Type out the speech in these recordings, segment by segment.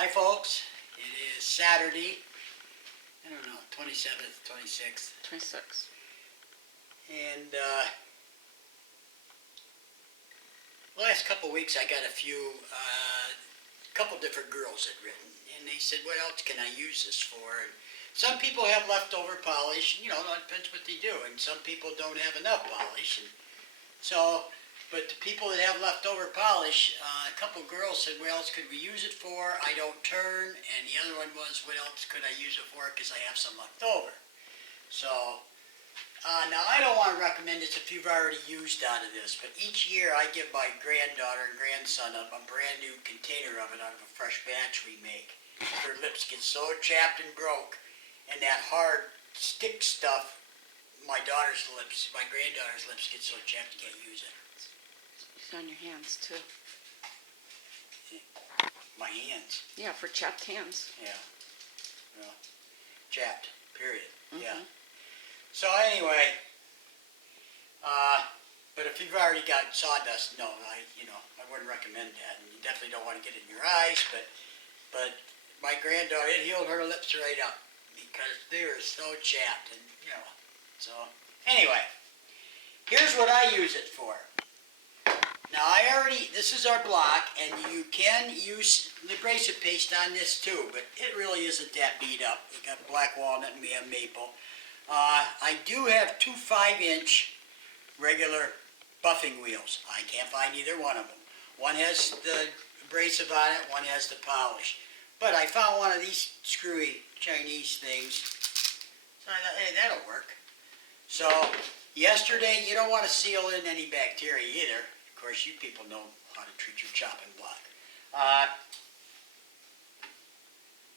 Hi folks, it is Saturday, I don't know, 27th, 26th. 26. And last couple weeks I got a couple different girls had written, and they said, what else can I use this for? And some people have leftover polish, you know, it depends what they do, and some people don't have enough polish. And so, but the people that have leftover polish, a couple girls said, what else could we use it for? I don't turn. And the other one was, what else could I use it for? Because I have some left over. So, now I don't want to recommend this if you've already used out of this, but each year I give my granddaughter and grandson a brand new container of it out of a fresh batch we make. Their lips get so chapped and broke, and that hard stick stuff, my granddaughter's lips get so chapped you can't use it. It's on your hands too. My hands. Yeah, for chapped hands. Yeah. Well, chapped, period. Mm-hmm. Yeah. So anyway, but if you've already got sawdust, no, I wouldn't recommend that. And you definitely don't want to get it in your eyes, but my granddaughter, it healed her lips right up because they were so chapped, and so anyway, here's what I use it for. Now this is our block, and you can use the abrasive paste on this too, but it really isn't that beat up. We got black walnut and we have maple. I do have two 5-inch regular buffing wheels. I can't find either one of them. One has the abrasive on it, one has the polish. But I found one of these screwy Chinese things, so I thought, hey, that'll work. So yesterday, you don't want to seal in any bacteria either. Of course, you people know how to treat your chopping block.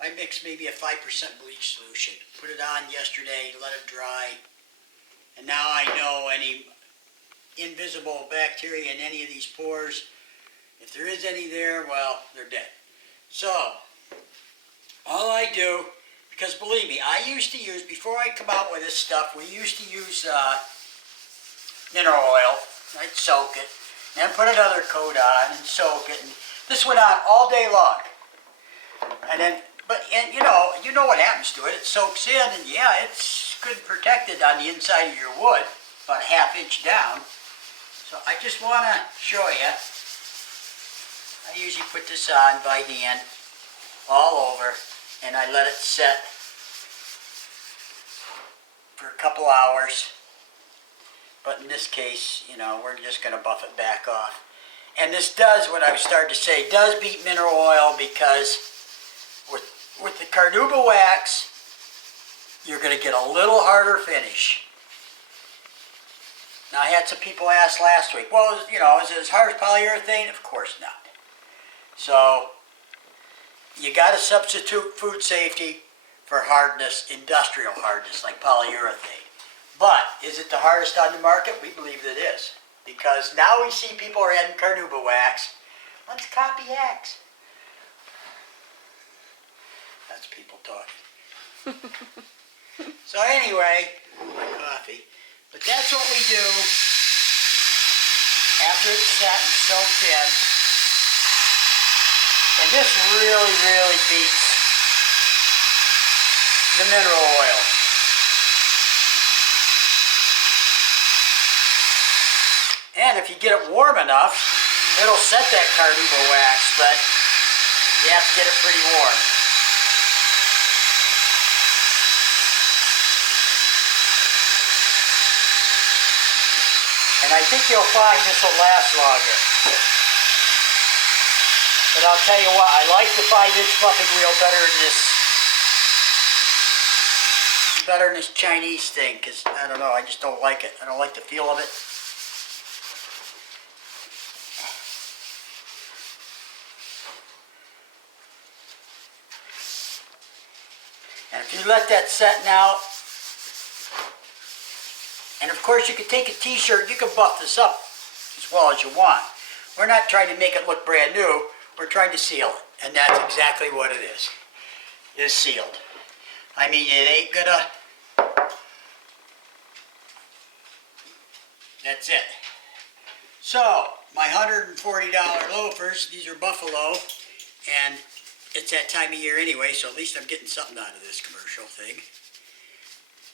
I mixed maybe a 5% bleach solution. Put it on yesterday, let it dry, and now I know any invisible bacteria in any of these pores, if there is any there, well, they're dead. So, all I do, because believe me, I used to use, before I come out with this stuff, we used to use mineral oil. I'd soak it, and put another coat on and soak it, and this went on all day long. And then, you know what happens to it. It soaks in, and yeah, it's good protected on the inside of your wood, about a ½ inch down. So I just want to show you. I usually put this on by hand, all over, and I let it set for a couple hours. But in this case, we're just going to buff it back off. And this does, what I was starting to say, does beat mineral oil, because with the carnauba wax, you're going to get a little harder finish. Now, I had some people ask last week, well, is it as hard as polyurethane? Of course not. So, you got to substitute food safety for hardness, industrial hardness, like polyurethane. But, is it the hardest on the market? We believe it is. Because now we see people are adding carnauba wax. Let's copy X. That's people talking. So anyway, my coffee. But that's what we do after it's set and soaked in. And this really, really beats the mineral oil. And if you get it warm enough, it'll set that carnauba wax, but you have to get it pretty warm. And I think you'll find this will last longer. But I'll tell you what, I like the 5-inch buffing wheel better than this Chinese thing, because I don't know, I just don't like it. I don't like the feel of it. And if you let that set now, and of course you can take a t-shirt, you can buff this up as well as you want. We're not trying to make it look brand new, we're trying to seal it. And that's exactly what it is. It's sealed. I mean, it ain't gonna... That's it. So, my $140 loafers, these are Buffalo, and it's that time of year anyway, so at least I'm getting something out of this commercial thing.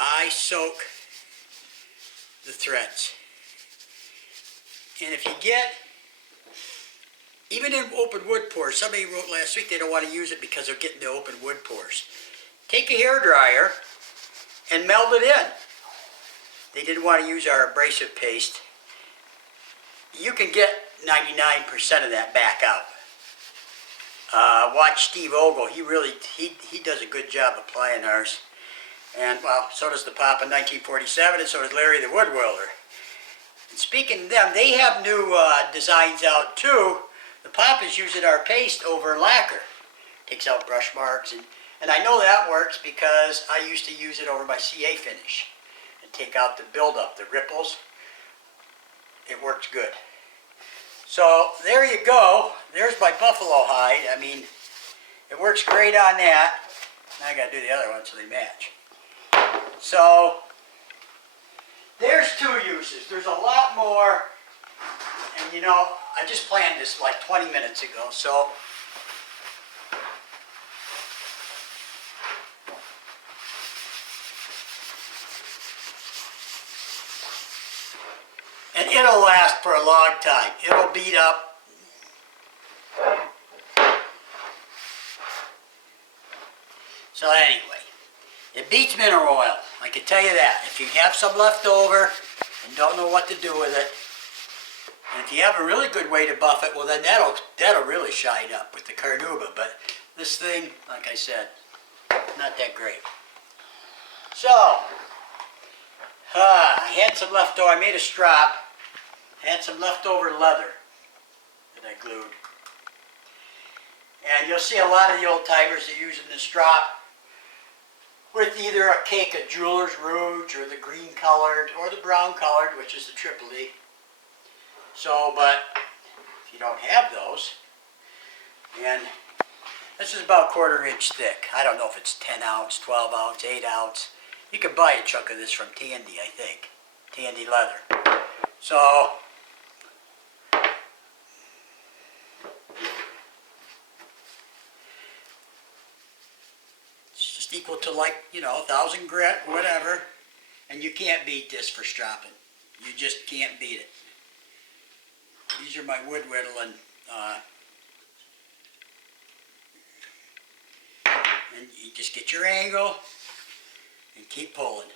I soak the threads. And if you get, even in open wood pores, somebody wrote last week they don't want to use it because they're getting the open wood pores. Take a hairdryer and meld it in. They didn't want to use our abrasive paste. You can get 99% of that back out. Watch Steve Ogle. He does a good job applying ours. And, well, so does the Papa in 1947, and so does Larry the Wood Welder. And speaking of them, they have new designs out, too. The Papa's using our paste over lacquer. Takes out brush marks. And I know that works because I used to use it over my CA finish. And take out the buildup, the ripples. It works good. So, there you go. There's my buffalo hide. I mean, it works great on that. Now I got to do the other one so they match. So, there's two uses. There's a lot more. And you know, I just planned this like 20 minutes ago. So, and it'll last for a long time. It'll beat up. So anyway, it beats mineral oil. I can tell you that. If you have some left over and don't know what to do with it, and if you have a really good way to buff it, well then that'll really shine up with the carnauba. But this thing, like I said, not that great. So, I had some leftover. I made a strop. I had some leftover leather that I glued. And you'll see a lot of the old timers are using the strop with either a cake of Jeweler's Rouge or the green colored or the brown colored, which is the Triple E. So, but if you don't have those, and this is about 1/4 inch thick. I don't know if it's 10 ounce, 12 ounce, 8 ounce. You could buy a chunk of this from Tandy, I think. Tandy leather. So, it's just equal to like, 1,000 grit, whatever. And you can't beat this for stropping. You just can't beat it. These are my wood whittling. And you just get your angle and keep pulling.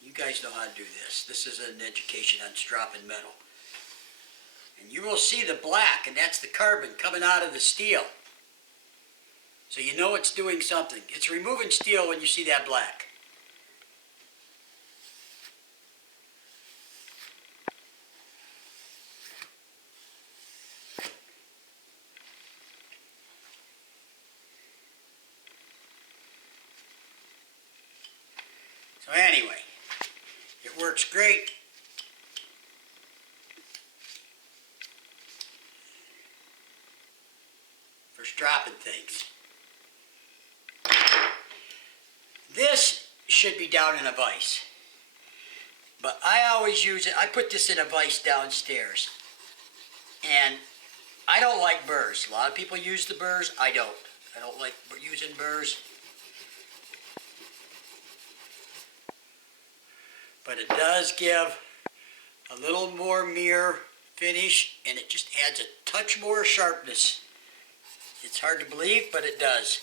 You guys know how to do this. This is an education on stropping metal. And you will see the black, and that's the carbon coming out of the steel. So you know it's doing something. It's removing steel when you see that black. So anyway, it works great. For stropping things. This should be down in a vise. But I always use it, I put this in a vise downstairs. And I don't like burrs. A lot of people use the burrs. I don't. I don't like using burrs. But it does give a little more mirror finish, and it just adds a touch more sharpness. It's hard to believe, but it does.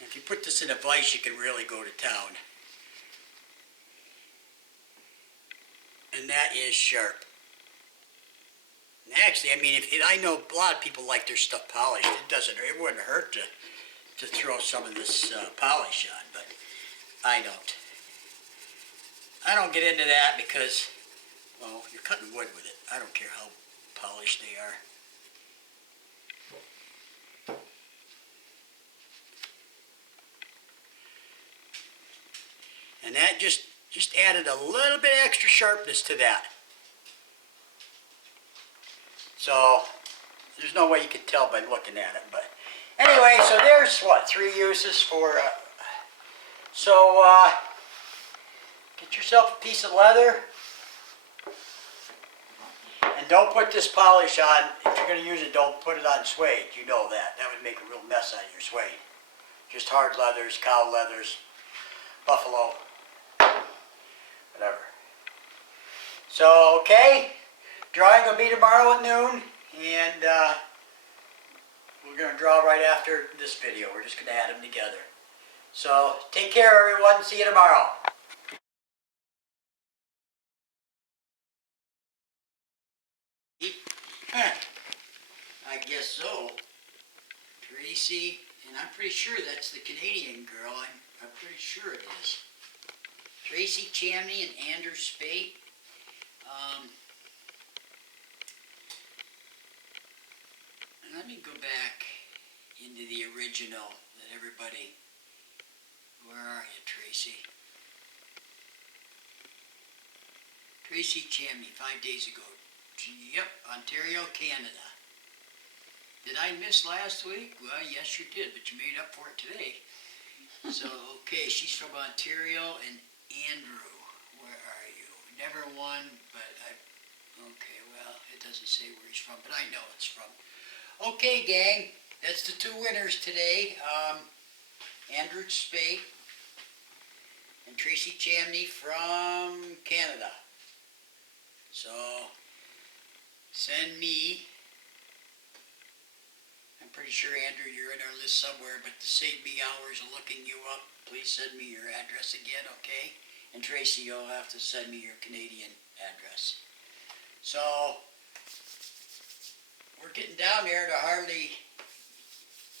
If you put this in a vise, you can really go to town. And that is sharp. And actually, I mean, I know a lot of people like their stuff polished. It wouldn't hurt to throw some of this polish on, but I don't. I don't get into that because, well, you're cutting wood with it. I don't care how polished they are. And that just added a little bit extra sharpness to that. So, there's no way you can tell by looking at it. But anyway, so there's, 3 uses for... Get yourself a piece of leather. And don't put this polish on, if you're going to use it, don't put it on suede. You know that. That would make a real mess out of your suede. Just hard leathers, cow leathers, buffalo, whatever. So, okay, drawing will be tomorrow at noon, and we're going to draw right after this video. We're just going to add them together. So, take care, everyone. See you tomorrow. I guess so. Tracy, and I'm pretty sure that's the Canadian girl. I'm pretty sure it is. Tracy, Chamney, and Andrew Speight. And let me go back into the original that everybody... Where are you, Tracy? Tracy Chamney, 5 days ago. Yep, Ontario, Canada. Did I miss last week? Well, yes, you did, but you made up for it today. So, okay, she's from Ontario, and Andrew, where are you? Never won, but okay, well, it doesn't say where he's from, but I know it's from. Okay, gang, that's the two winners today. Andrew Speight and Tracy Chamney from Canada. So, send me, I'm pretty sure, Andrew, you're in our list somewhere, but to save me hours of looking you up, please send me your address again, okay? And Tracy, you'll have to send me your Canadian address. So, we're getting down there to hardly,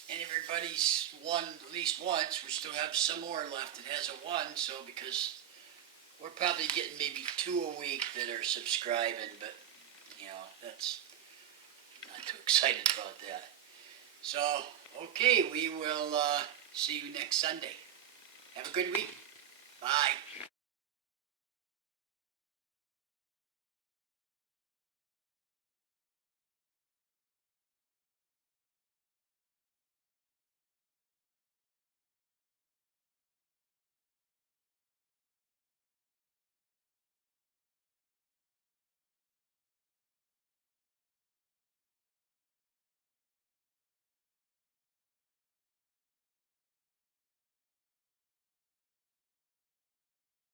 and everybody's won at least once. We still have some more left that has a one, so because we're probably getting maybe 2 a week that are subscribing, but, you know, that's not too excited about that. So, okay, we will see you next Sunday. Have a good week. Bye.